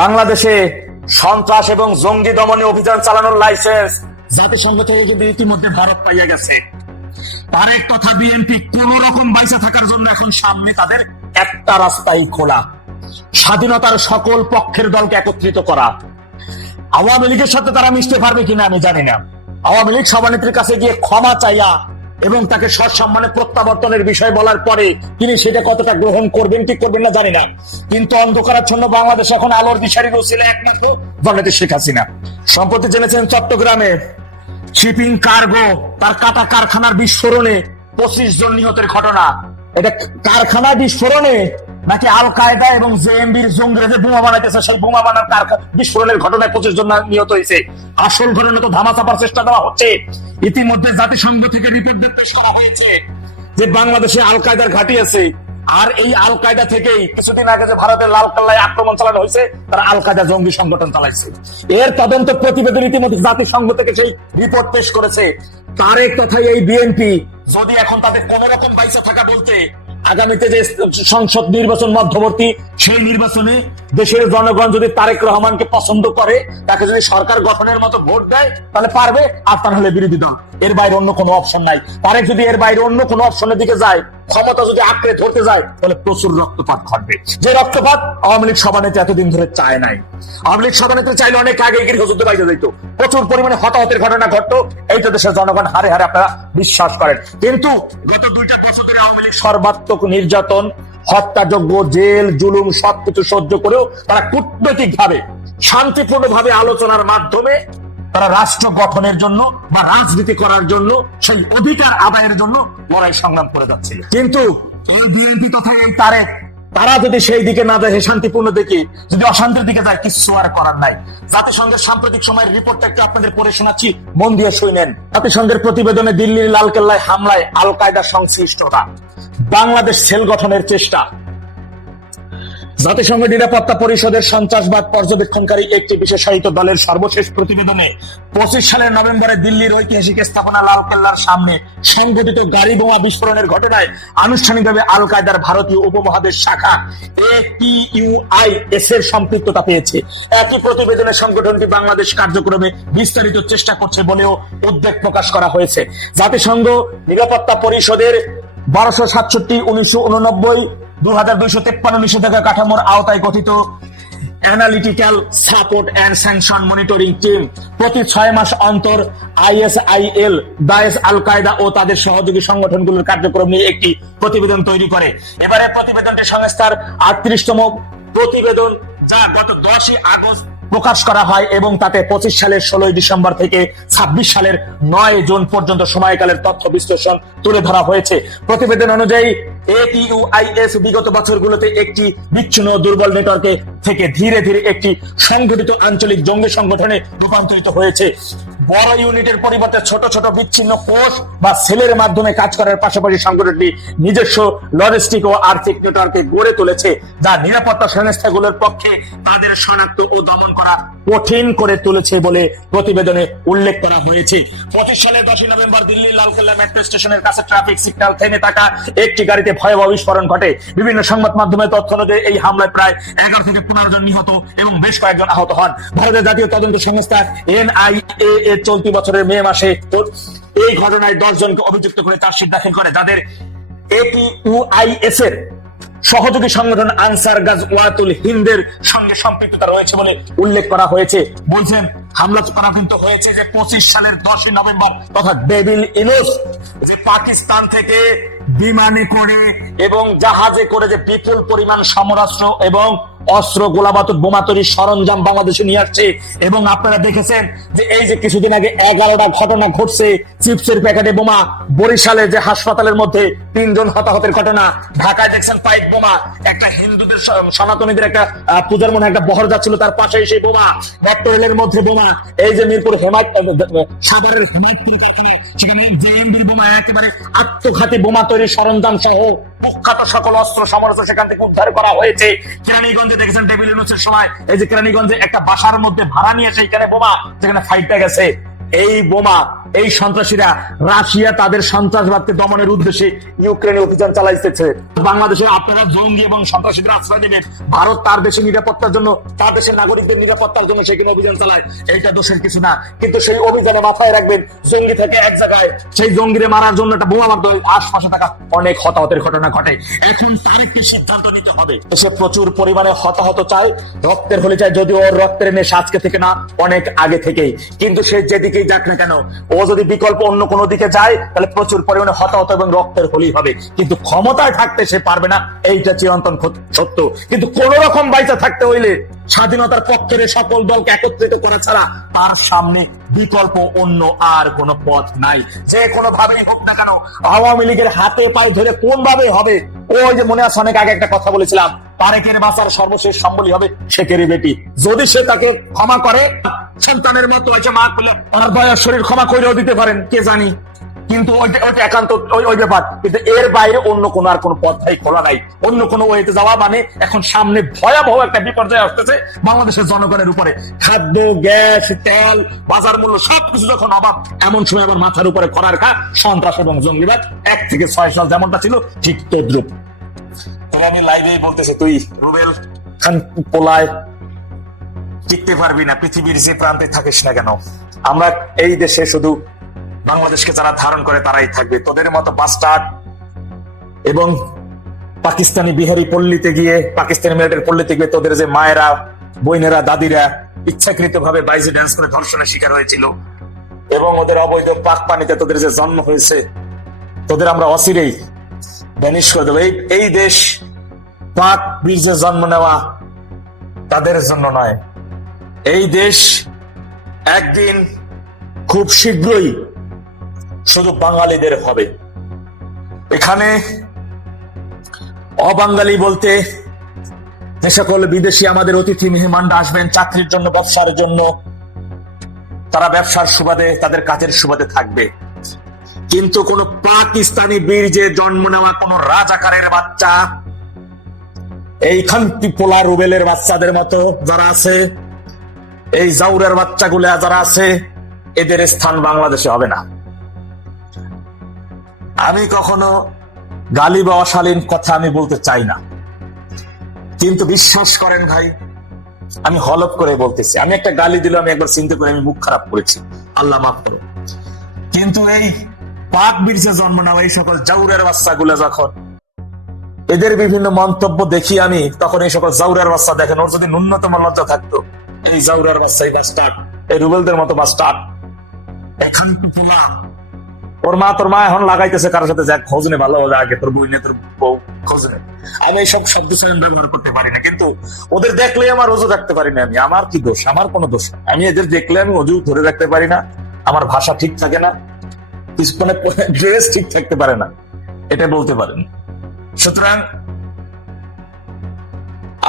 বাংলাদেশে সন্ত্রাস এবং জঙ্গি দমনে অভিযান চালানোর লাইসেন্স জাতিসংঘ থেকে কিন্তু ইতিমধ্যে ভারত পাইয়া গেছে। তারেক তথা বিএনপি কোন রকম বাইসা থাকার জন্য এখন সামনে তাদের একটা রাস্তাই খোলা, স্বাধীনতার সকল পক্ষের দলকে একত্রিত করা। আওয়ামী লীগের সাথে তারা মিশতে পারবে কিনা আমি জানি না। আওয়ামী লীগ সভানেত্রীর কাছে গিয়ে ক্ষমা চাইয়া এবং তাকে সসম্মানে প্রত্যাবর্তনের বিষয় বলার পরে তিনি সেটা কতটা গ্রহণ করবেন কি করবেন না জানি না, কিন্তু অন্ধকারাচ্ছন্ন বাংলাদেশ এখন আলোর দিশারির ওসিলা একমাত্র জননেত্রী শেখ হাসিনা। সম্প্রতি জেনেছেন চট্টগ্রামে শিপিং কার্গো তার কাটা কারখানার বিস্ফোরণে 25 জন নিহতের ঘটনা। এটা কারখানায় বিস্ফোরণে নাকি আল কায়দা এবং জেএমবির জঙ্গিরা যে বোমা বানাইতেছে সেই বোমা বানার বিস্ফোরণের ঘটনায় 25 জন নিহত হয়েছে। আসল ঘটনা তো ধামাচাপার চেষ্টা দেওয়া হচ্ছে। ইতিমধ্যে জাতিসংঘ থেকে রিপোর্ট নির্দেশ করা হয়েছে যে বাংলাদেশে আল কায়দার ঘাঁটি আছে, আর এই আল কায়দা থেকেই কিছুদিন আগে যে ভারতের লালকেল্লায় আক্রমণ চালানো হয়েছে তারা আল কায়দা জঙ্গি সংগঠন চালাইছে। এর তদন্ত প্রতিবেদন ইতিমধ্যে জাতিসংঘ থেকে সেই রিপোর্ট পেশ করেছে। তারেক তথা এই বিএনপি যদি এখন তাদের কোন রকম বাইসা থাকা বলতে আগামীতে যে সংসদ নির্বাচন মধ্যবর্তী সেই নির্বাচনে দেশের জনগণ যদি তারেক রহমানকে পছন্দ করে, তাকে যদি সরকার গঠনের মতো ভোট দেয় তাহলে পারবে, আর তা হলে বিরোধী দল। এর বাইরে অন্য কোনো অপশন নাই। তারেক যদি এর বাইরে অন্য কোনো অপশনের দিকে যায়, ক্ষমতা যদি আঁকড়ে ধরতে যায়, তাহলে প্রচুর রক্তপাত ঘটবে। যে রক্তপাত আওয়ামী লীগ সভানেত্রী এতদিন ধরে চায় নাই। আওয়ামী লীগ সভানেত্রী চাইলে অনেক আগে গৃহযুদ্ধ বাইরে যেত, প্রচুর পরিমাণে হতাহতের ঘটনা ঘটতো, এইটা দেশের জনগণ হারে হারে আপনারা বিশ্বাস করেন। কিন্তু গত 2টা বছর ধরে আওয়ামী লীগ সর্বাত্মক নির্যাতন, হত্যাযজ্ঞ, জেল, জুলুম সবকিছু সহ্য করেও তারা কূটনৈতিক ভাবে শান্তিপূর্ণ ভাবে আলোচনার মাধ্যমে তারা রাষ্ট্র গঠনের জন্য বা রাজনীতি করার জন্য সেই অধিকার আদায়ের জন্য লড়াই সংগ্রাম করে যাচ্ছিল। কিন্তু বিএনপি তথা তারেক তারা যদি সেই দিকে না যায়, শান্তিপূর্ণ দিকে যদি অশান্তির দিকে যায়, কিছু আর করার নাই। জাতিসংঘের সাম্প্রতিক সময়ের রিপোর্টটা একটু আপনাদের পড়ে শোনাচ্ছি, মন দিয়ে শুনেন। জাতিসংঘের প্রতিবেদনে দিল্লির লালকেল্লায় হামলায় আল কায়দা সংশ্লিষ্টতা, বাংলাদেশ সেল গঠনের চেষ্টা। জাতিসংঘ নিরাপত্তা পরিষদের সন্ত্রাসবাদ পর্যবেক্ষণকারী একটি বিশেষায়িত দলের সর্বশেষ প্রতিবেদনে 25 সালের নভেম্বরে দিল্লির ঐতিহাসিক স্থাপনা লালকেল্লার সামনে সংঘটিত গাড়ি বোমা বিস্ফোরণের ঘটনায় আনুষ্ঠানিকভাবে আল কায়দার ভারতীয় উপমহাদেশ শাখা ATUIS এর সম্পৃক্ততা পেয়েছে। একই প্রতিবেদনে সংগঠনটি বাংলাদেশ কার্যক্রমে বিস্তারিত চেষ্টা করছে বলেও উদ্বেগ প্রকাশ করা হয়েছে। জাতিসংঘ নিরাপত্তা পরিষদের 1267, 1989, 2253 নিষেধাজ্ঞা কাঠামোর আওতায় গঠিত analytical support and sanction monitoring team প্রতি 6 মাস অন্তর ISIL, দায়েশ, আল কায়দা ও তাদের সহযোগী সংগঠনগুলোর কার্যক্রম নিয়ে একটি প্রতিবেদন তৈরি করে। এবারে প্রতিবেদনটি সংস্থার 38তম প্রতিবেদন, যা গত 10 আগস্ট প্রকাশ করা হয় এবং তাতে 25 সালের 16 ডিসেম্বর থেকে 26 সালের 9 জুন পর্যন্ত সময়কালের তথ্য বিশ্লেষণ তুলে ধরা হয়েছে। প্রতিবেদন অনুযায়ী ATUIS বিগত বছরগুলোতে একটি বিচ্ছিন্ন দুর্বল নেটওয়ার্কে থেকে ধীরে ধীরে একটি সংগঠিত আঞ্চলিক জঙ্গি সংগঠনে রূপান্তরিত হয়েছে। বড় ইউনিটের পরিবর্তে ছোট ছোট বিচ্ছিন্ন কোষ বা সেলের মাধ্যমে কাজ করার পাশাপাশি সংগঠনটি নিজস্ব লজিস্টিক ও আর্থিক নেটওয়ার্কে গড়ে তুলেছে, যা নিরাপত্তা সংস্থাগুলোর পক্ষে তাদের শনাক্ত ও দমন করা কঠিন করে তুলেছে বলে প্রতিবেদনে উল্লেখ করা হয়েছে। 25 সালের 10 নভেম্বর দিল্লির লালকেল্লা মেট্রো স্টেশনের কাছে ট্রাফিক সিগন্যাল থেমে থাকা একটি গাড়িতে ভয়াবহ বিস্ফোরণ ঘটে। বিভিন্ন সংবাদ মাধ্যমের তথ্য অনুযায়ী এই হামলায় প্রায় 11 থেকে 15 জন নিহত এবং বেশ কয়েকজন আহত হন। ভারতের জাতীয় তদন্ত সংস্থা NIA চলতি বছরের মে মাসে এই ঘটনায় 10 জনকে অভিযুক্ত করে চার্জশিট দাখিল করে, যাদের ATUIS এর সহযোগী সংগঠন আনসার গাজওয়াতুল হিন্দের সঙ্গে সম্পৃক্ততা রয়েছে বলে উল্লেখ করা হয়েছে। বলছেন হামলা করা কিন্তু হয়েছে যে 25 সালের 10 নভেম্বর, তথা ডেভিল ইনোস যে পাকিস্তান থেকে বিমানে করে এবং জাহাজে করে যে বিপুল পরিমাণ সমরাস্ত্র এবং অস্ত্র, গোলাবারুদ, বোমা তৈরির সরঞ্জাম বাংলাদেশে নিয়ে আসছে। এবং আপনারা দেখেছেন যে এই যে কিছুদিন আগে 11টা ঘটনা ঘটছে, চিপসের প্যাকেটে বোমা, বরিশালে যে হাসপাতালের মধ্যে 3 জন হতাহতের ঘটনা, ঢাকায় দেখছেন পাইপ বোমা, একটা হিন্দুদের সনাতনীদের একটা পূজার মনে একটা বহর যাচ্ছিল তার পাশে সেই বোমা, মেট্রো রেলের মধ্যে বোমা, এই যে মিরপুর সাভারের সেখানে জেএমবির বোমা, একেবারে আত্মঘাতী বোমা তৈরির সরঞ্জাম সহ কুখ্যাত সকল অস্ত্র সমরাস্ত্র সেখান থেকে উদ্ধার করা হয়েছে। কেরানীগঞ্জে দেখেছেন ডেভিল ইনোসের সময় এই যে কেরানীগঞ্জে একটা বাসার মধ্যে ভাড়া নিয়ে সেইখানে বোমা, যেখানে ফাইটটা গেছে। এই বোমা এই সন্ত্রাসীরা রাশিয়া তাদের সন্ত্রাসবাদকে দমনের উদ্দেশ্যে ইউক্রেনে অভিযান চালাইতেছে। বাংলাদেশে আপনারা জঙ্গি এবং সন্ত্রাসীদের আশ্রয় দেবেন, ভারত তার দেশের নিরাপত্তার জন্য, তার দেশের নাগরিকদের নিরাপত্তার জন্য সেখানে অভিযান চালায়, এইটা দোষের কিছু না। কিন্তু সেই অভিযানে মাথায় রাখবেন, জঙ্গি থেকে এক জায়গায় সেই জঙ্গিরে মারার জন্য একটা বোমা মারতে হয়, আশপাশে থাকা অনেক হতাহতের ঘটনা ঘটে। এখন তার একটি সিদ্ধান্ত নিতে হবে। সে প্রচুর পরিমাণে হতাহত চায়, রক্তের হলে চায়, যদিও ওর রক্তের নেশা আজকে থেকে না, অনেক আগে থেকেই। কিন্তু সে যেদিকেই যাক না কেন, ও যদি বিকল্প অন্য কোনো দিকে যায় তাহলে প্রচুর পরিমাণে হতাহত এবং রক্তের হোলি হবে। কিন্তু ক্ষমতায় থাকতে সে পারবে না, এইটা চিরন্তন সত্য। কিন্তু কোন রকম বাইচা থাকতে হইলে স্বাধীনতার পক্ষের সকল দলকে একত্রিত করা ছাড়া তার সামনে বিকল্প অন্য আর কোন পথ নাই। যে কোনো ভাবেই হোক না কেন, আওয়ামী লীগের হাতে পায়ে ধরে কোন ভাবে হবে। ওই যে মনে আছে অনেক আগে একটা কথা বলেছিলাম, তারেকের বাঁচার সর্বশেষ সম্বলই হবে শেখেরই বেটি। যদি সে তাকে ক্ষমা করে, সন্তানের মতো হয়েছে মা পেলে তার দয়ার শরীর ক্ষমা করেও দিতে পারেন, কে জানি। কিন্তু ওইটা একান্ত ওই ব্যাপার। কিন্তু এর বাইরে অন্য কোনো আর কোনো পথ খোলা নাই। অন্য কোনো ওয়েতে যাওয়া মানে এখন সামনে ভয়াবহ একটা বিপর্যয় আসতেছে বাংলাদেশের জনগণের উপরে। খাদ্য, গ্যাস, তেল, বাজার মূল্য সবকিছু যখন অভাব, এমন সময় আবার মাথার উপরে করার খা সন্ত্রাস এবং জঙ্গিবাদ 1 থেকে 6 সাল যেমনটা ছিল ঠিক তদ্রুপ। আমি লাইভেই বলতেছি, তুই রুবেল খান পোলায় টিকতে পারবি না, পৃথিবীর যে প্রান্তে থাকিস না কেন। আমরা এই দেশে শুধু বাংলাদেশকে যারা ধারণ করে তারাই থাকবে। তোদের মতো বাস্টার্ড এবং পাকিস্তানি বিহারি পল্লীতে গিয়ে, পাকিস্তানি মিলিটারি পল্লীতে গিয়ে তোদের যে মায়েরা, বোনেরা, দাদিরা ইচ্ছাকৃত ভাবে বাইজে ড্যান্স করে ধর্ষণের শিকার হয়েছিল এবং ওদের অবৈধ পাক পানিতে তোদের যে জন্ম হয়েছে, তোদের আমরা অচিরেই ব্যানিশ করে দেবো। এই দেশ পাক বীর্যে জন্ম নেওয়া তাদের জন্য নয়। এই দেশ একদিন খুব শীঘ্রই শুধু বাঙালিদের হবে। এখানে অবাঙালি বলতে যে সকল বিদেশি আমাদের অতিথি মেহমানরা আসবেন চাকরির জন্য, ব্যবসার জন্য, তারা ব্যবসার সুবাদে, তাদের কাজের সুবাদে থাকবে। কিন্তু কোন পাকিস্তানি বীর্যে জন্ম নেওয়া কোন রাজাকারের বাচ্চা, এই খান্তি পোলা রুবেলের বাচ্চাদের মতো যারা আছে, এই জাউরের বাচ্চাগুলা যারা আছে, এদের স্থান বাংলাদেশে হবে না। আমি কখনো গালি বা অশালীন কথা আমি বলতে চাই না, কিন্তু বিশ্বাস করেন ভাই, আমি হলফ করে বলতেছি, আমি একটা গালি দিলে আমি একবার চিন্তা করে আমি মুখ খারাপ করেছি, আল্লাহ মাফ করো। কিন্তু এই পাক বীর্যে জন্ম নেওয়া এই সকল জাউরের বাচ্চাগুলা যখন এদের বিভিন্ন মন্তব্য দেখি আমি, তখন এই সকল জাউরের বাচ্চা দেখেন, ওর যদি ন্যূনতম লজ্জা থাকতো, এই জাউরের বাচ্চা, এই বাস্টার্ড, এই রুবেলদের মতো বাস্টার্ড, এখন ওর মা, তোর মা এখন লাগাইতেছে কারোর সাথে যাক খোঁজ নে, ভালো আগে তোর বই নে, তোর বউ খোঁজ নে। আমি এইসব শব্দ ব্যবহার করতে পারি না, কিন্তু ওদের দেখলে আমার অজু রাখতে পারি না। আমি, আমার কি দোষ? আমার কোনো দোষ না। আমি এদের দেখলে আমি অজু ধরে রাখতে পারি না, আমার ভাষা ঠিক থাকে না, মানে ড্রেস ঠিক থাকতে পারে না, এটা বলতে পারেন। সুতরাং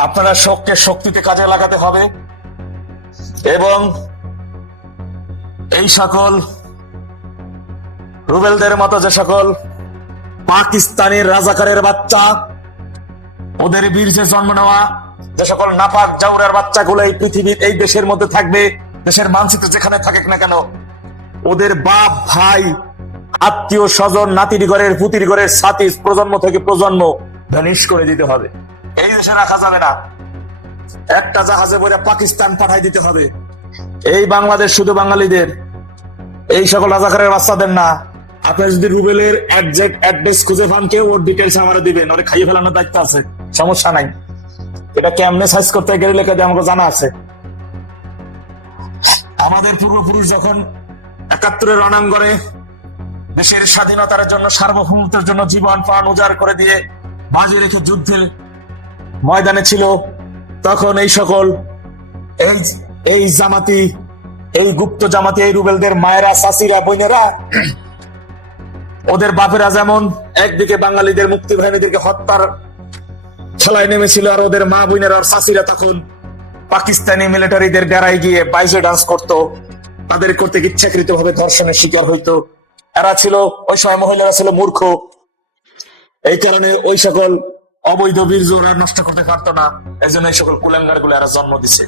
আপনারা শোককে শক্তিতে কাজে লাগাতে হবে এবং এই সকল রুবেলদের মতো যে সকল পাকিস্তানের রাজাকারের বাচ্চা, ওদের বীর্যে জন্ম নেওয়া যে সকল নাপাক জাউরের বাচ্চাগুলো এই পৃথিবীর, এই দেশের মধ্যে থাকবে, দেশের মানচিত্রে যেখানে থাকুক না কেন, ওদের বাপ, ভাই, আত্মীয় স্বজন, নাতির ঘরের, পুতির ঘরের সাথী প্রজন্ম থেকে প্রজন্ম ভ্যানিশ করে দিতে হবে। এই দেশে রাখা যাবে না। একটা জাহাজে বলে পাকিস্তান পাঠাই দিতে হবে। এই বাংলাদেশ শুধু বাঙালিদের, এই সকল রাজাকারের বাচ্চাদের না। আপনি যদি রুবেলের একজ্যাক্ট অ্যাড্রেস খুঁজে পান, কেউ ওর ডিটেলস আমার দিবেন, ওরে খাইয়ে ফেলানোর দায়িত্ব আছে, সমস্যা নাই। এটা কেমনে সাইজ করতে গেলে লেখা আমাকে জানা আছে। আমাদের পূর্বপুরুষ যখন ৭১-এর রণাঙ্গনে দেশের স্বাধীনতার জন্য, সার্বভৌমত্বের জন্য জীবন প্রাণ উজাড় করে দিয়ে বাজি রেখে যুদ্ধের ময়দানে ছিল, তখন এই সকল এই জামাতি, এই গুপ্ত জামাতি, এই রুবেলদের মায়েরা, চাচিরা, বোনেরা, ওদের বাপেরা যেমন একদিকে বাঙালিদের মুক্তি বাহিনীদেরকে হত্যার খেলায় নেমেছিল, আর ওদের মা বোনেরা আর চাচিরা তখন পাকিস্তানি মিলিটারিদের ডেরায় গিয়ে বাইজে ডান্স করতো, তাদের করতে ইচ্ছাকৃত ভাবে ধর্ষণের শিকার হইতো। এরা ছিল, ওই সময় মহিলারা ছিল মূর্খ, এই কারণে ওই সকল অবৈধ বীর্য ওরা নষ্ট করতে পারতো না, এই জন্য এই সকল কুলাঙ্গার গুলো এরা জন্ম দিছে।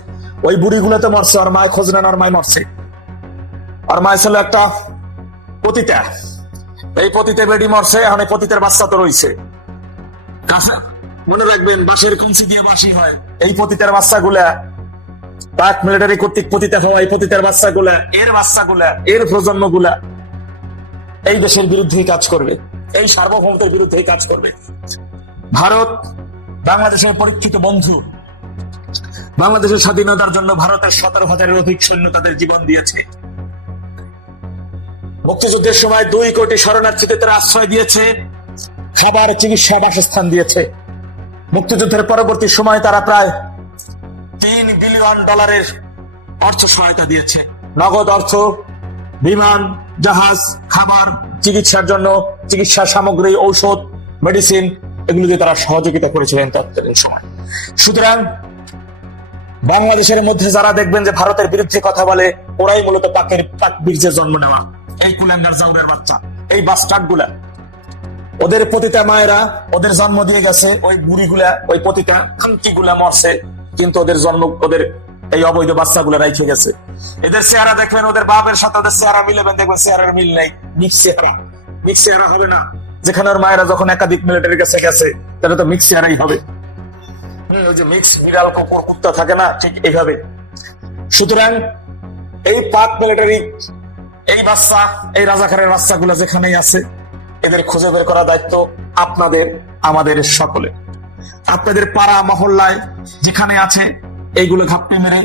ওই বুড়ি গুলো তো মরছে, আর মায় খোঁজ নেন, আর মায় মরছে। আর মায় ছিল একটা পতিতা, এই পতিতে বেডি মরছে, এখন এই পতিতের বাচ্চা তো রয়েছে কাঁচা। মনে রাখবেন, বাঁশের কঞ্চি দিয়ে বাঁশি হয়। এই পতিতের বাচ্চাগুলা পাক মিলিটারি কর্তৃক পতিতা হওয়া এই পতিতের বাচ্চাগুলা, এর প্রজন্মগুলা এই দেশের বিরুদ্ধেই কাজ করবে, এই সার্বভৌমত্বের বিরুদ্ধেই কাজ করবে। ভারত বাংলাদেশের পরীক্ষিত বন্ধু। বাংলাদেশের স্বাধীনতার জন্য ভারতের 17,000-এর অধিক সৈন্য তাদের জীবন দিয়েছে। মুক্তিযুদ্ধের সময় 2 কোটি শরণার্থীদের তারা আশ্রয় দিয়েছে, খাবার, চিকিৎসা, বাসস্থান দিয়েছে। মুক্তিযুদ্ধের পরবর্তী সময় তারা প্রায় $3 বিলিয়ন অর্থ সহায়তা দিয়েছে। নগদ অর্থ, বিমান, জাহাজ, খাবার, চিকিৎসার জন্য চিকিৎসা সামগ্রী, ঔষধ, মেডিসিন, এগুলো দিয়ে তারা সহযোগিতা করেছিলেন তৎকালীন সময়। সুতরাং বাংলাদেশের মধ্যে যারা দেখবেন যে ভারতের বিরুদ্ধে কথা বলে, ওরাই মূলত পাক বীর্যে জন্ম নেওয়া এই কুলাঙ্গার জাউরের বাচ্চা, এই বাস্টার্ড গুলা। ওদের পতিতা মায়েরা ওদের জন্ম দিয়ে গেছে, ওই বুড়িগুলা, ওই পতিতা খানকি গুলা মরছে, কিন্তু ওদের জন্ম, ওদের এই অবৈধ বাচ্চাগুলো রাইখে গেছে। এদের চেহারা দেখবেন, ওদের বাপের সাথে ওদের চেহারা মিলাবেন, দেখবেন চেহারার মিল নেই, মিক্স চেহারা হবে না। যেখানে ওর মায়েরা যখন একাধিক মিলিটারির কাছে গেছে, তাহলে তো মিক্স চেহারাই হবে। ওই যে মিক্স বিড়াল কুকুর কুত্তা থাকে না, ঠিক এইভাবে। সুতরাং এই পাক মিলিটারি, এই বাচ্চা, এই রাজাকারের বাচ্চাগুলো যেখানেই আছে, এদের খুঁজে বের করা দায়িত্ব আপনাদের, আমাদের সকলে। আপনাদের পাড়া মহল্লায় যেখানে আছে, এইগুলো ঘাপটি মেরে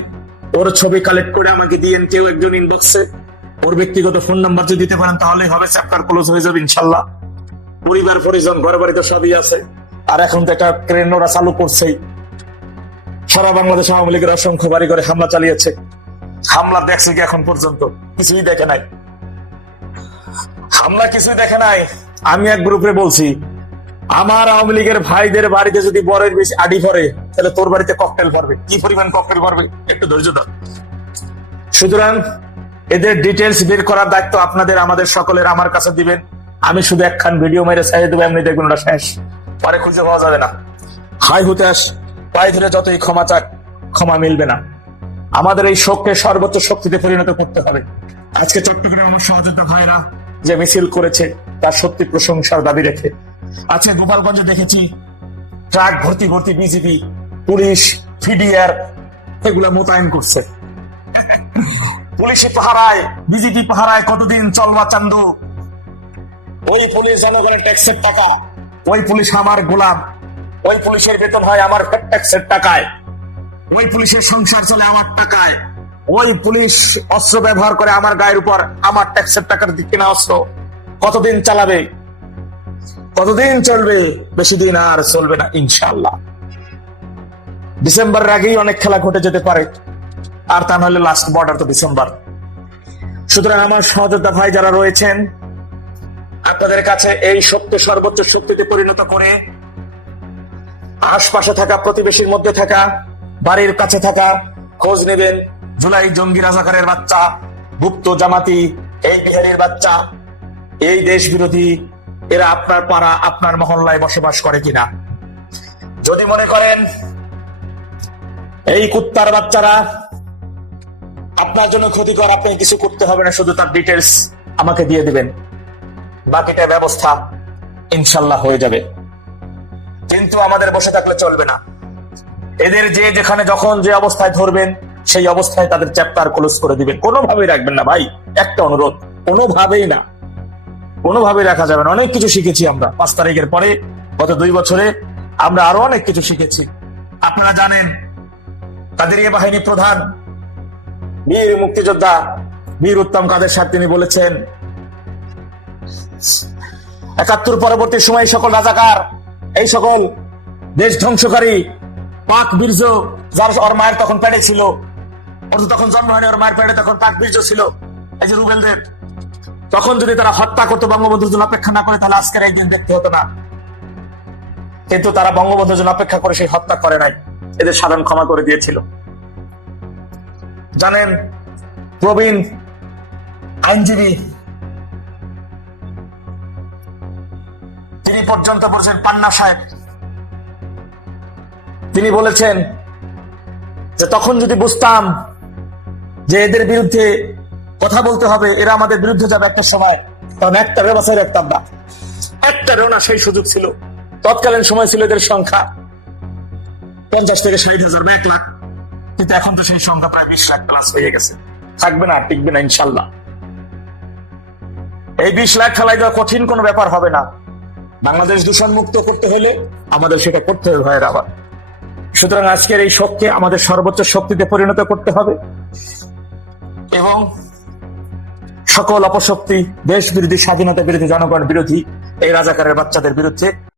ওর ছবি কালেক্ট করে আমাকে দিয়েন, কেউ একজন ইনবক্সে। ওর ব্যক্তিগত ফোন নাম্বার যদি দিতে পারেন, তাহলেই হবে, চ্যাপ্টার ক্লোজ হয়ে যাবে ইনশাল্লাহ। পরিবার পরিজন, ঘর বাড়িতে সবই আছে। আর এখন তো একটা ট্রেন ওরা চালু করছেই। সারা বাংলাদেশ আওয়ামী লীগের অসংখ্য বাড়ি করে হামলা চালিয়েছে। হামলা দেখছে কি এখন পর্যন্ত? কিছুই দেখে নাই। হামলা কিছুই দেখে নাই। আমি এক গ্রুপে বলছি, আমার আওয়ামী লীগের ভাইদের বাড়িতে যদি বরের বেশি আডি পড়ে, তাহলে তোর বাড়িতে ককটেল পড়বে। কি পরিমাণ ককটেল পড়বে, একটু ধৈর্য ধর। সুতরাং এদের ডিটেলস বের করার দায়িত্ব আপনাদের, আমাদের সকলের। আমার কাছে দিবেন, আমি শুধু একখান ভিডিও মেরে চাইয়ে দেবো, এমনি দেখবেন ওটা শেষ, পরে খুঁজে পাওয়া যাবে না। হাই হুতাশ পায়ে ধরে যতই ক্ষমা চাক, ক্ষমা মিলবে না। আমাদের এই শোককে সর্বোচ্চ শক্তিতে পরিণত করতে হবে। আজকে চট্টগ্রামে আমার সহযোদ্ধা ভাইরা যে মিছিল করেছে, তার সত্যি প্রশংসার দাবি রেখে। আজকে গোপালগঞ্জে দেখেছি ট্রাক ভর্তি ভর্তি বিজিবি, পুলিশ, ফিডিআর এগুলা মোতায়েন করছে। পুলিশি পাহারায়, বিজিবি পাহারায় কতদিন চলবা চান্দু? ওই পুলিশ জনগণের ট্যাক্সের টাকা, ওই পুলিশ আমার গোলাম, ওই পুলিশের বেতন হয় আমার ট্যাক্সের টাকায়, ওই পুলিশের সংসার চলে আমার টাকায়, ওই পুলিশ অস্ত্র ব্যবহার করে আমার গায়ের উপর আমার ট্যাক্সের টাকার দিকে না অস্ত্র। কতদিন চালাবে? কতদিন চলবে? বেশি দিন আর চলবে না ইনশাআল্লাহ। ডিসেম্বরের আগেই অনেক খেলা ঘটে যেতে পারে, আর তা নাহলে লাস্ট বর্ডার তো ডিসেম্বর। সুতরাং আমার সহযোদ্ধা ভাই যারা রয়েছেন, আপনাদের কাছে এই শক্তি সর্বোচ্চ শক্তিতে পরিণত করে আশপাশে থাকা, প্রতিবেশীর মধ্যে থাকা, বাড়ির কাছে থাকা খোঁজ নেবেন। জুলাই জঙ্গি রাজাকারের বাচ্চা, গুপ্ত জামাতি, এই বিহারের বাচ্চা, এই দেশ বিরোধী, এরা আপনার পাড়া, আপনার মহল্লায় বসবাস করে কিনা। যদি মনে করেন এই কুত্তার বাচ্চারা আপনার জন্য ক্ষতিকর, আপনি কিছু করতে হবে না, শুধু তার ডিটেলস আমাকে দিয়ে দিবেন, বাকিটা ব্যবস্থা ইনশাল্লাহ হয়ে যাবে। কিন্তু আমাদের বসে থাকলে চলবে না। এদের যে যেখানে যখন যে অবস্থায় ধরবেন, সেই অবস্থায় তাদের চ্যাপ্টার ক্লোজ করে দিবেন। কোনোভাবেই রাখবেন না ভাই, একটা অনুরোধ, কোনোভাবেই না, কোনোভাবেই রাখা যাবে না। অনেক কিছু শিখেছি আমরা 5 তারিখের পরে, গত 2 বছরে আমরা আরো অনেক কিছু শিখেছি। আপনারা জানেন, কাদেরিয়া বাহিনী প্রধান বীর মুক্তিযোদ্ধা বীর উত্তম কাদের সাহেব তিনি বলেছেন, 71 পরবর্তী সময় সকল রাজাকার, এই সকল দেশ ধ্বংসকারী পাক বীর্য, যার ওর মায়ের তখন পেটে ছিল, ওর তখন জন্ম হয়নি, ওর মায়ের পেটে তখন পাক বীর্য ছিল, এই যে রুবেলদের, তখন যদি তারা হত্যা করতো বঙ্গবন্ধুর জন্য অপেক্ষা না করে, তাহলে আজকের এই দিন দেখতে হতো না। কিন্তু তারা বঙ্গবন্ধুর জন্য অপেক্ষা করে সেই হত্যা করে নাই, এদের সাধারণ ক্ষমা করে দিয়েছিল। জানেন, প্রবীণ আইনজীবী তিনি পর্যন্ত বলেছেন, পান্না সাহেব তিনি বলেছেন যে তখন যদি বুঝতাম যে এদের বিরুদ্ধে কথা বলতে হবে, এরা আমাদের বিরুদ্ধে যাবে একটা সময়, কারণ একটারে বাঁচাই রাখতাম না, একটারেও না সেই সুযোগ ছিল। তৎকালীন সময় ছিল এদের সংখ্যা 50 থেকে 60,000 বা 1 লাখ, কিন্তু এখন তো সেই সংখ্যা প্রায় 20 লাখ প্লাস হয়ে গেছে। থাকবে না, টিকবে না ইনশাল্লাহ। এই 20 লাখ ফেলাই দেওয়া কঠিন কোনো ব্যাপার হবে না। বাংলাদেশ দূষণ মুক্ত করতে হলে আমাদের সেটা করতে হবে ভাইয়ের আবার। সুতরাং আজকের এই শোককে আমাদের সর্বোচ্চ শক্তিতে পরিণত করতে হবে এবং সকল অপশক্তি, দেশ বিরোধী, স্বাধীনতা বিরোধী, জনগণ বিরোধী এই রাজাকারের বাচ্চাদের বিরুদ্ধে